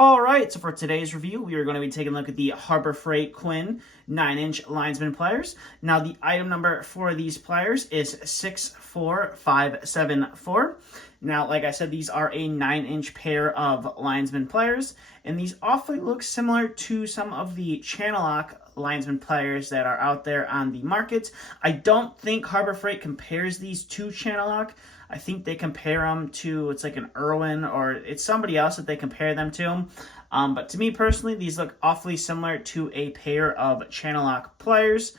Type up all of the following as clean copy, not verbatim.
All right, so for today's review, we are going to be taking a look at the Harbor Freight QUINN 9-inch linesman pliers. Now, the item number for these pliers is 64574. Now, like I said, these are a 9-inch pair of linesman pliers, and these awfully look similar to some of the channel lock linesman pliers that are out there on the market. I don't think Harbor Freight compares these to channel lock. I think they compare them to, it's like an Irwin, or it's somebody else that they compare them to. But to me personally, these look awfully similar to a pair of channel lock pliers.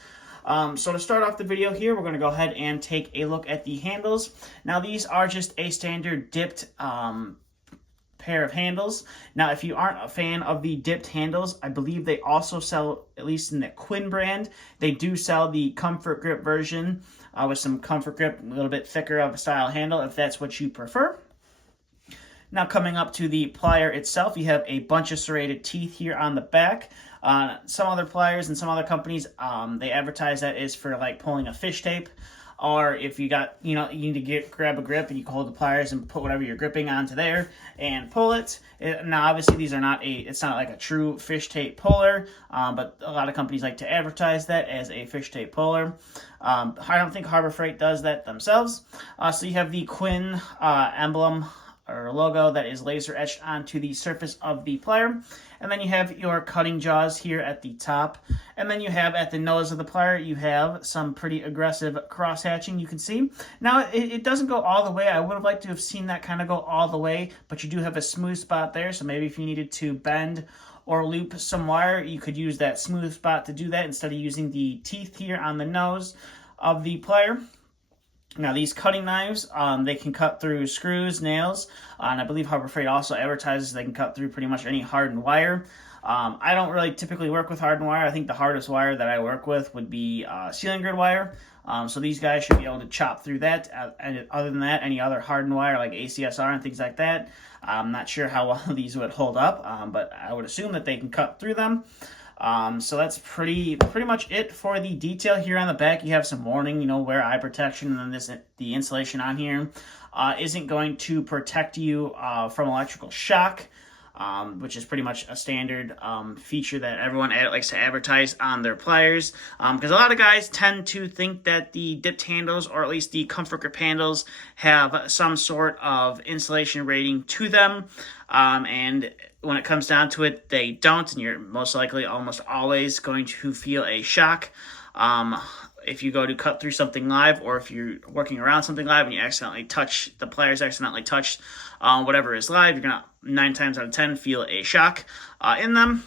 So to start off the video here, we're going to go ahead and take a look at the handles. Now, these are just a standard dipped pair of handles. Now, if you aren't a fan of the dipped handles, I believe they also sell, at least in the Quinn brand, they do sell the comfort grip version with some comfort grip, a little bit thicker of a style handle if that's what you prefer. Now, coming up to the plier itself, you have a bunch of serrated teeth here on the back. Some other pliers and some other companies, they advertise that is for like pulling a fish tape. Or if you got, you need to grab a grip and you can hold the pliers and put whatever you're gripping onto there and pull it. Now, obviously, these are not it's not like a true fish tape puller, but a lot of companies like to advertise that as a fish tape puller. I don't think Harbor Freight does that themselves. So you have the Quinn emblem or logo that is laser etched onto the surface of the plier. And then you have your cutting jaws here at the top. And then you have at the nose of the plier, you have some pretty aggressive cross hatching you can see. Now, it doesn't go all the way. I would have liked to have seen that kind of go all the way, but you do have a smooth spot there. So maybe if you needed to bend or loop some wire, you could use that smooth spot to do that instead of using the teeth here on the nose of the plier. Now, these cutting knives, they can cut through screws, nails, and I believe Harbor Freight also advertises they can cut through pretty much any hardened wire. I don't really typically work with hardened wire. I think the hardest wire that I work with would be ceiling grid wire. So these guys should be able to chop through that. And other than that, any other hardened wire like ACSR and things like that, I'm not sure how well these would hold up, but I would assume that they can cut through them. So that's pretty much it for the detail here on the back. You have some warning, wear eye protection, and then the insulation on here isn't going to protect you from electrical shock, which is pretty much a standard feature that everyone likes to advertise on their pliers. Because a lot of guys tend to think that the dipped handles, or at least the comfort grip handles, have some sort of insulation rating to them, and when it comes down to it, they don't, and you're most likely almost always going to feel a shock. If you go to cut through something live, or if you're working around something live and you accidentally touch, the pliers accidentally touch whatever is live, you're going to 9 times out of 10 feel a shock in them.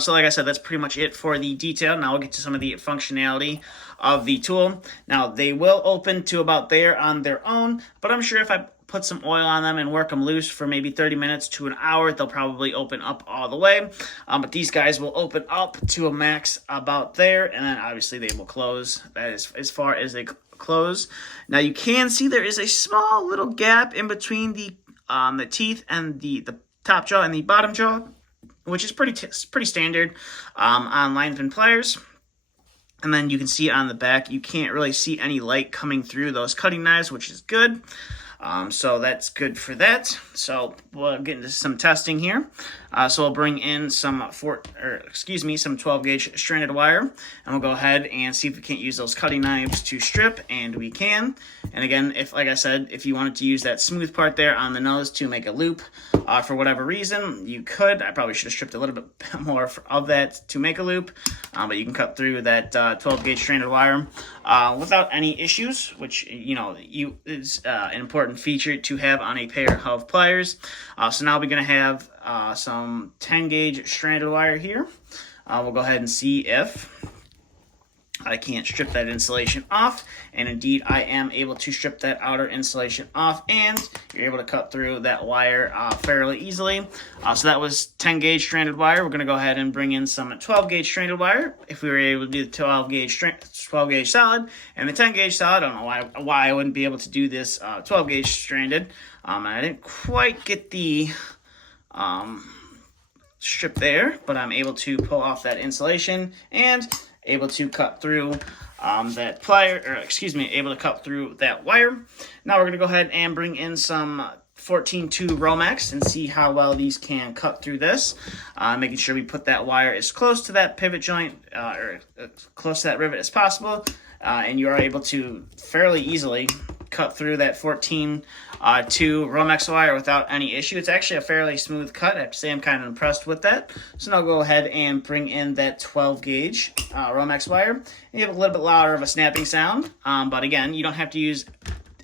So like I said, that's pretty much it for the detail. Now we'll get to some of the functionality of the tool. Now, they will open to about there on their own, but I'm sure if I put some oil on them and work them loose for maybe 30 minutes to an hour, they'll probably open up all the way. But these guys will open up to a max about there, and then obviously they will close. That is as far as they close. Now, you can see there is a small little gap in between the teeth and the top jaw and the bottom jaw, which is pretty standard on linesman pliers. And then you can see on the back, you can't really see any light coming through those cutting knives, which is good. So that's good for that. So we'll get into some testing here. So we'll bring in some 12 gauge stranded wire, and we'll go ahead and see if we can't use those cutting knives to strip, and we can. And again, like I said, if you wanted to use that smooth part there on the nose to make a loop, for whatever reason, you could. I probably should have stripped a little bit more of that to make a loop, but you can cut through that 12 gauge stranded wire without any issues, which is an important feature to have on a pair of pliers. So now we're going to have some 10 gauge stranded wire here. We'll go ahead and see if I can't strip that insulation off, and indeed I am able to strip that outer insulation off, and you're able to cut through that wire fairly easily. So that was 10 gauge stranded wire. We're going to go ahead and bring in some 12 gauge stranded wire. If we were able to do the 12 gauge solid and the 10 gauge solid, I don't know why I wouldn't be able to do this 12 gauge stranded. I didn't quite get the strip there, but I'm able to pull off that insulation and able to cut through that plier, able to cut through that wire. Now we're going to go ahead and bring in some 14-2 Romex and see how well these can cut through this. Making sure we put that wire as close to that pivot joint or close to that rivet as possible. And you are able to fairly easily cut through that 14-2 Romex wire without any issue. It's actually a fairly smooth cut. I have to say I'm kind of impressed with that. So now I'll go ahead and bring in that 12 gauge Romex wire. And you have a little bit louder of a snapping sound, but again, you don't have to use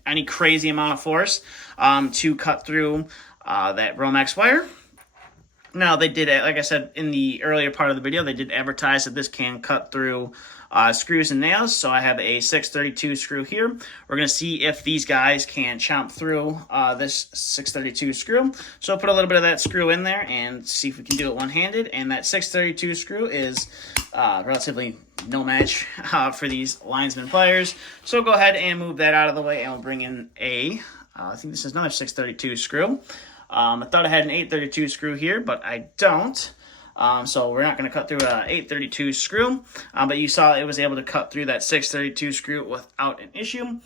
any crazy amount of force to cut through that Romex wire. Now, they did, like I said in the earlier part of the video, they did advertise that this can cut through screws and nails. So I have a 632 screw here. We're going to see if these guys can chomp through this 632 screw. So I'll put a little bit of that screw in there and see if we can do it one-handed. And that 632 screw is relatively no match for these Linesman pliers. So go ahead and move that out of the way, and we'll bring in I think this is another 632 screw. I thought I had an 832 screw here, but I don't. So we're not going to cut through an 832 screw, but you saw it was able to cut through that 632 screw without an issue.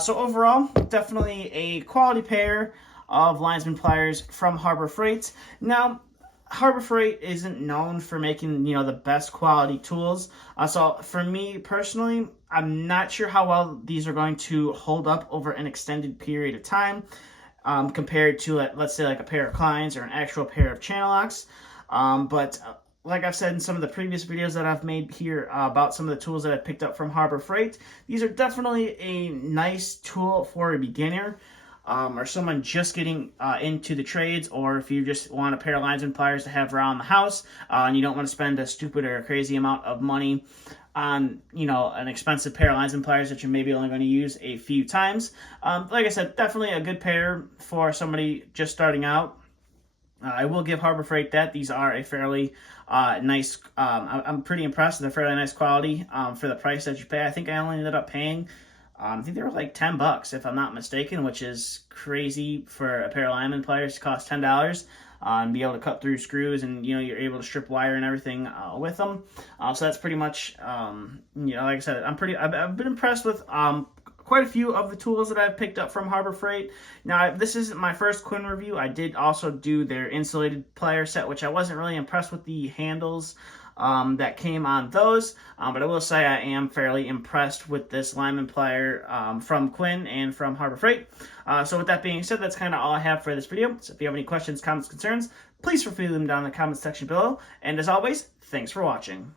So overall, definitely a quality pair of Linesman pliers from Harbor Freight. Now, Harbor Freight isn't known for making, the best quality tools. So for me personally, I'm not sure how well these are going to hold up over an extended period of time compared to, let's say, like a pair of Kleins or an actual pair of channel locks. But like I've said in some of the previous videos that I've made here about some of the tools that I picked up from Harbor Freight, these are definitely a nice tool for a beginner. Or someone just getting into the trades, or if you just want a pair of Linesman pliers to have around the house, and you don't want to spend a stupid or a crazy amount of money on, an expensive pair of Linesman pliers that you're maybe only going to use a few times. Like I said, definitely a good pair for somebody just starting out. I will give Harbor Freight that. These are a fairly nice, I'm pretty impressed with a fairly nice quality for the price that you pay. I think I only ended up paying I think they were like $10 if I'm not mistaken, which is crazy for a pair of Lineman pliers to cost $10 and be able to cut through screws, and you're able to strip wire and everything with them. So that's pretty much like I said, I've been impressed with quite a few of the tools that I've picked up from Harbor Freight. Now, this isn't my first Quinn review. I did also do their insulated plier set, which I wasn't really impressed with the handles that came on those, but I will say I am fairly impressed with this Lineman plier from Quinn and from Harbor Freight. So with that being said, that's kind of all I have for this video. So if you have any questions, comments, concerns, please feel free to leave them down in the comments section below. And as always, thanks for watching.